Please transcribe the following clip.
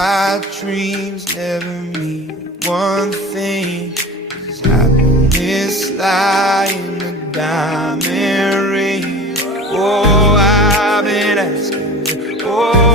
my dreams never mean one thing. Is happiness lie in a diamond ring? Oh, I've been asking. Oh,